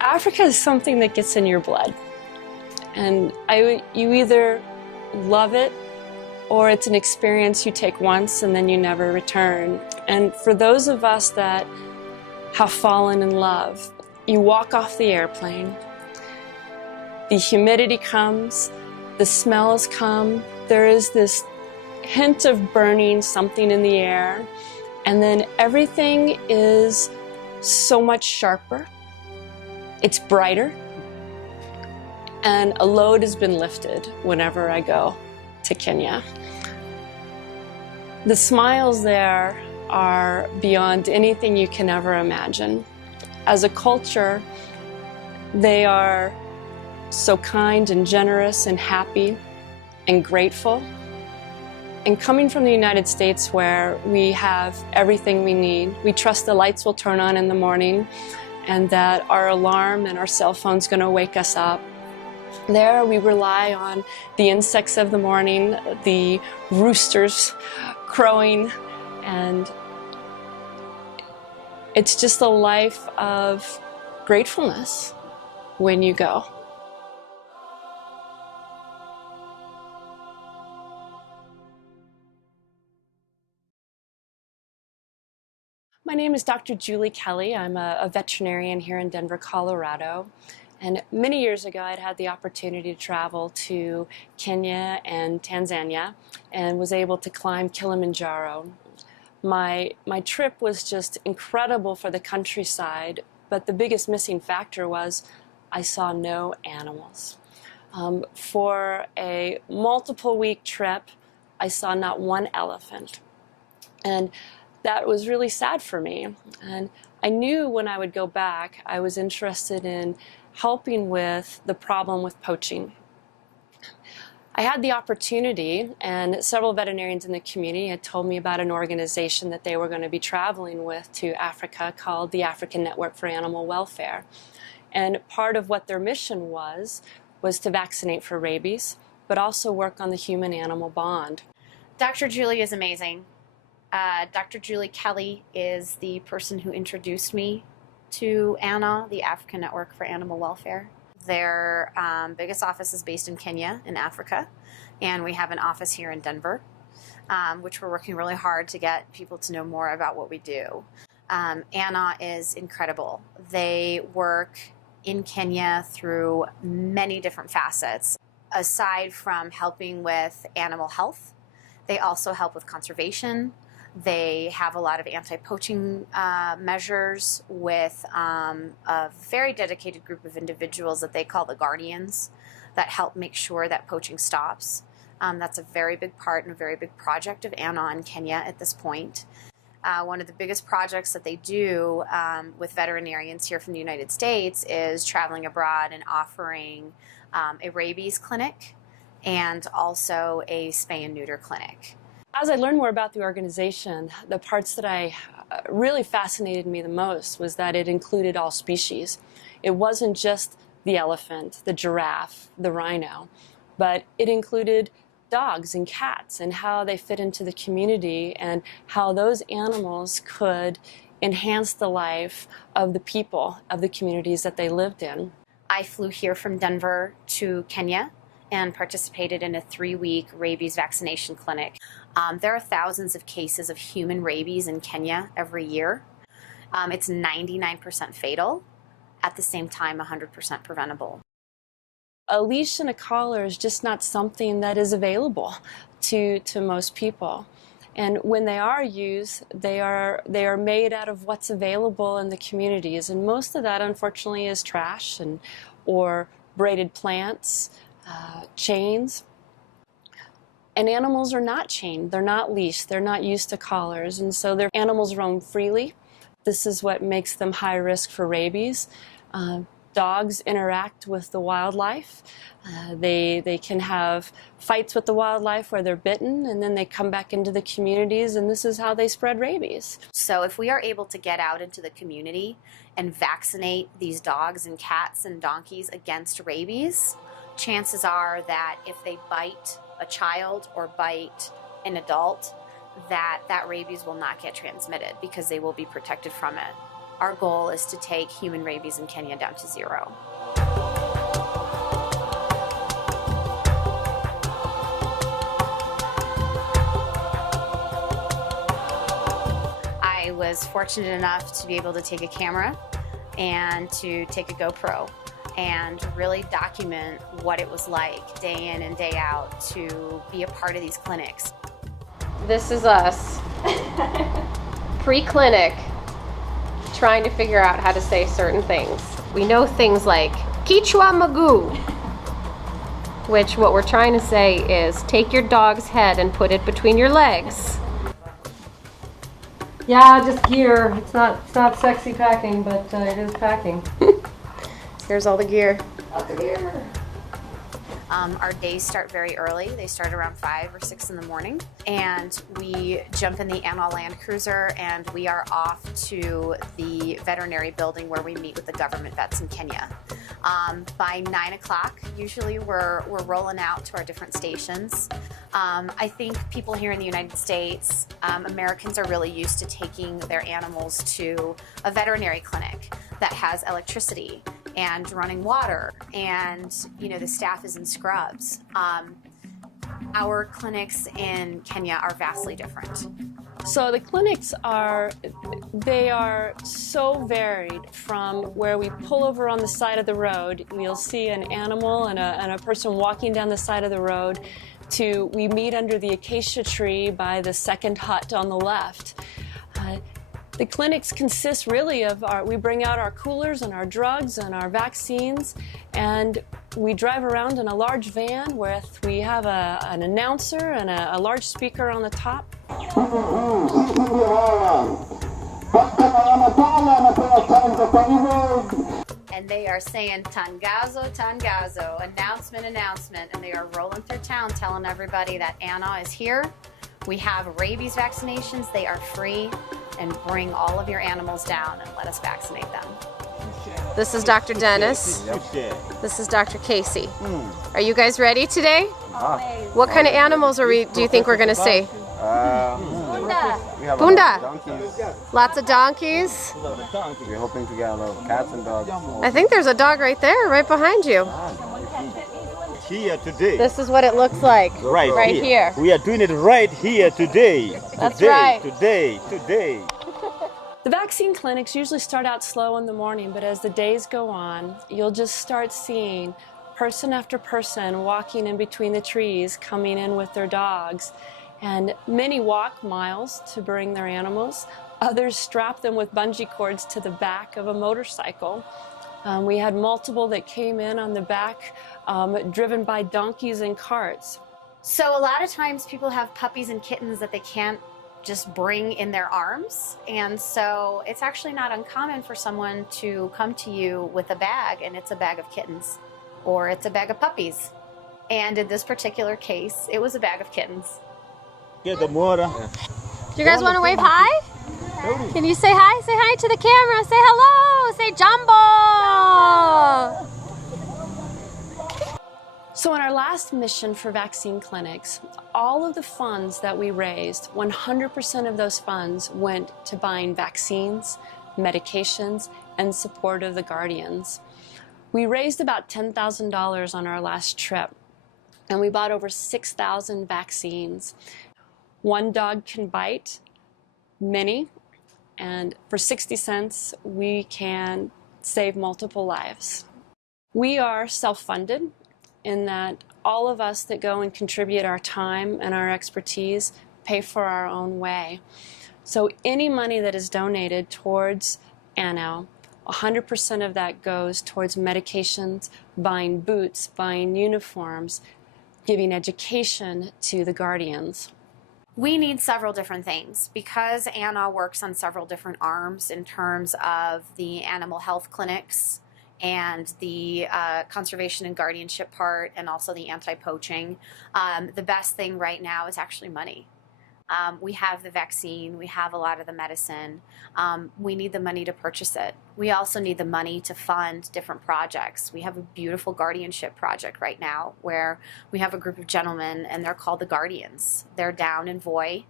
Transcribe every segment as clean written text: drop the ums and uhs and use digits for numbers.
Africa is something that gets in your blood, and you either love it or it's an experience you take once and then you never return. And for those of us that have fallen in love, you walk off the airplane, the humidity comes, the smells come, there is this hint of burning something in the air, and then everything is so much sharper, it's brighter, and a load has been lifted whenever I go to Kenya. The smiles there are beyond anything you can ever imagine. As a culture, they are so kind and generous and happy and grateful. And coming from the United States, where we have everything we need, we trust the lights will turn on in the morning and that our alarm and our cell phone's going to wake us up. There we rely on the insects of the morning, the roosters crowing, and it's just a life of gratefulness when you go. My name is Dr. Julie Kelly. I'm a veterinarian here in Denver, Colorado. And many years ago, I'd had the opportunity to travel to Kenya and Tanzania and was able to climb Kilimanjaro. My trip was just incredible for the countryside, but the biggest missing factor was I saw no animals. For a multiple-week trip, I saw not one elephant. And that was really sad for me. And I knew when I would go back, I was interested in helping with the problem with poaching. I had the opportunity, and several veterinarians in the community had told me about an organization that they were going to be traveling with to Africa called the African Network for Animal Welfare. And part of what their mission was to vaccinate for rabies, but also work on the human-animal bond. Dr. Julie is amazing. Dr. Julie Kelly is the person who introduced me to ANAW, the African Network for Animal Welfare. Their biggest office is based in Kenya, in Africa, and we have an office here in Denver, which we're working really hard to get people to know more about what we do. ANAW is incredible. They work in Kenya through many different facets. Aside from helping with animal health, they also help with conservation. They have a lot of anti-poaching measures with a very dedicated group of individuals that they call the guardians that help make sure that poaching stops. That's a very big part and a very big project of ANAW in Kenya at this point. One of the biggest projects that they do with veterinarians here from the United States is traveling abroad and offering a rabies clinic and also a spay and neuter clinic. As I learned more about the organization, the parts that really fascinated me the most was that it included all species. It wasn't just the elephant, the giraffe, the rhino, but it included dogs and cats and how they fit into the community and how those animals could enhance the life of the people of the communities that they lived in. I flew here from Denver to Kenya and participated in a 3-week rabies vaccination clinic. There are thousands of cases of human rabies in Kenya every year. It's 99% fatal, at the same time 100% preventable. A leash and a collar is just not something that is available to most people. And when they are used, they are made out of what's available in the communities. And most of that, unfortunately, is trash or braided plants, chains. And animals are not chained, they're not leashed, they're not used to collars, and so their animals roam freely. This is what makes them high risk for rabies. Dogs interact with the wildlife. They can have fights with the wildlife where they're bitten, and then they come back into the communities, and this is how they spread rabies. So if we are able to get out into the community and vaccinate these dogs and cats and donkeys against rabies, chances are that if they bite a child or bite an adult, that rabies will not get transmitted because they will be protected from it. our goal is to take human rabies in Kenya down to 0. I was fortunate enough to be able to take a camera and to take a GoPro and really document what it was like day in and day out to be a part of these clinics. This is us, pre-clinic, trying to figure out how to say certain things. We know things like Kichwa Magoo, which what we're trying to say is take your dog's head and put it between your legs. Yeah, just gear. It's not sexy packing, but it is packing. Here's all the gear. Our days start very early. They start around 5 or 6 in the morning, and we jump in the ANAW Land Cruiser and we are off to the veterinary building where we meet with the government vets in Kenya. By 9 o'clock, usually we're rolling out to our different stations. I think people here in the United States, Americans are really used to taking their animals to a veterinary clinic that has electricity and running water, and the staff is in scrubs. Our clinics in Kenya are vastly different. So the clinics are so varied from where we pull over on the side of the road, you'll see an animal and a person walking down the side of the road, to we meet under the acacia tree by the second hut on the left. The clinics consist really of we bring out our coolers and our drugs and our vaccines, and we drive around in a large van with, we have an announcer and a large speaker on the top. And they are saying Tangazo, Tangazo, announcement, announcement, and they are rolling through town telling everybody that ANAW is here. We have rabies vaccinations, they are free, and bring all of your animals down and let us vaccinate them. This is Dr. Dennis. This is Dr. Casey. Are you guys ready today? What kind of animals do you think we're going to see? Bunda. Donkeys. Lots of donkeys. We're hoping to get a lot of cats and dogs. I think there's a dog right there, right behind you. Here today. This is what it looks like. Right here. We are doing it right here today. That's today, right. Today. The vaccine clinics usually start out slow in the morning, but as the days go on, you'll just start seeing person after person walking in between the trees, coming in with their dogs. And many walk miles to bring their animals. Others strap them with bungee cords to the back of a motorcycle. We had multiple that came in on the back, driven by donkeys and carts. So a lot of times people have puppies and kittens that they can't just bring in their arms, and so it's actually not uncommon for someone to come to you with a bag, and it's a bag of kittens or it's a bag of puppies. And in this particular case, it was a bag of kittens. Get the water. Do you guys want to wave hi? Can you say hi? Say hi to the camera. Say hello. Say Jumbo. So in our last mission for vaccine clinics, all of the funds that we raised, 100% of those funds went to buying vaccines, medications, and support of the guardians. We raised about $10,000 on our last trip, and we bought over 6,000 vaccines. One dog can bite many, and for 60 cents, we can save multiple lives. We are self-funded in that all of us that go and contribute our time and our expertise pay for our own way. So any money that is donated towards ANAW, 100% of that goes towards medications, buying boots, buying uniforms, giving education to the guardians. We need several different things because ANAW works on several different arms in terms of the animal health clinics and the conservation and guardianship part, and also the anti-poaching. The best thing right now is actually money. We have the vaccine, we have a lot of the medicine. We need the money to purchase it. We also need the money to fund different projects. We have a beautiful guardianship project right now where we have a group of gentlemen, and they're called the Guardians. They're down in Voi,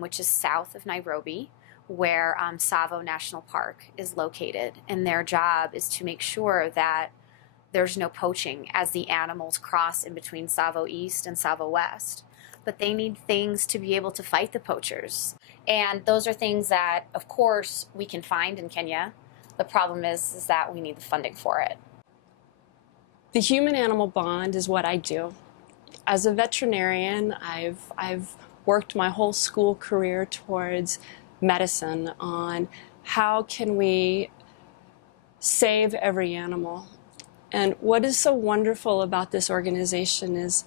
which is south of Nairobi, where Tsavo National Park is located, and their job is to make sure that there's no poaching as the animals cross in between Tsavo East and Tsavo West. But they need things to be able to fight the poachers. And those are things that, of course, we can find in Kenya. The problem is that we need the funding for it. The human-animal bond is what I do. As a veterinarian, I've worked my whole school career towards medicine on how can we save every animal. And what is so wonderful about this organization is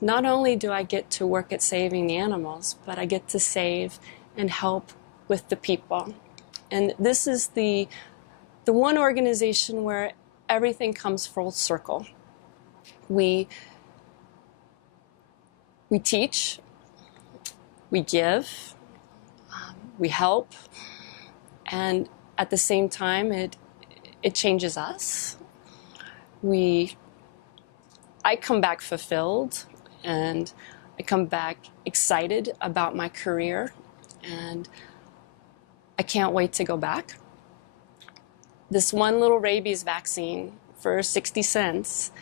not only do I get to work at saving the animals, but I get to save and help with the people. And this is the one organization where everything comes full circle. We teach, we give, we help, and at the same time it changes us. I come back fulfilled, and I come back excited about my career, and I can't wait to go back. This one little rabies vaccine for 60 cents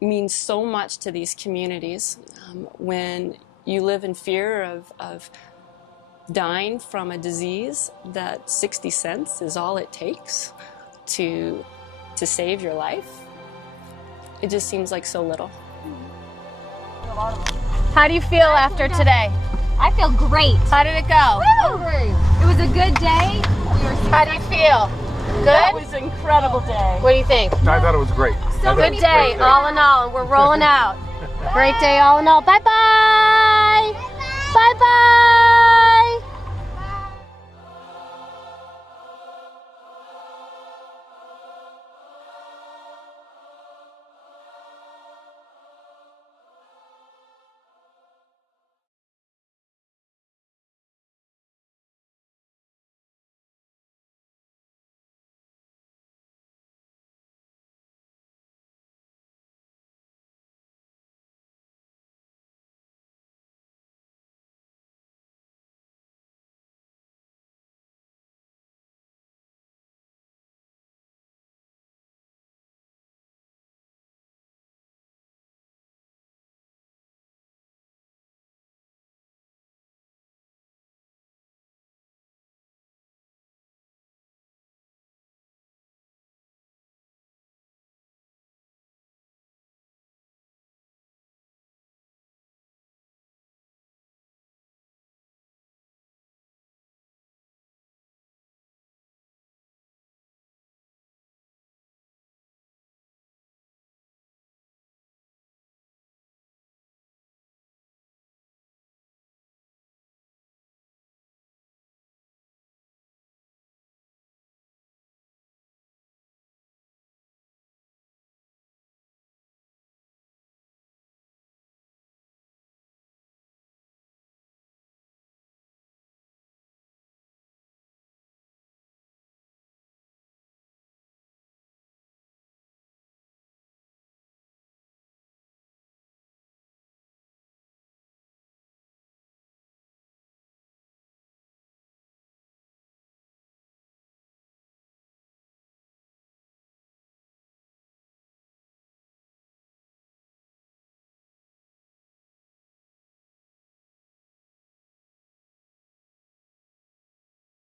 means so much to these communities. When you live in fear of dying from a disease, that 60 cents is all it takes to save your life. It just seems like so little. How do you feel after today? I feel great. How did it go? It was a good day. How do you feel? Good? That was an incredible day. What do you think? I thought it was great. Good day, all in all, and we're rolling out. Great day, all in all. Bye-bye. Bye-bye.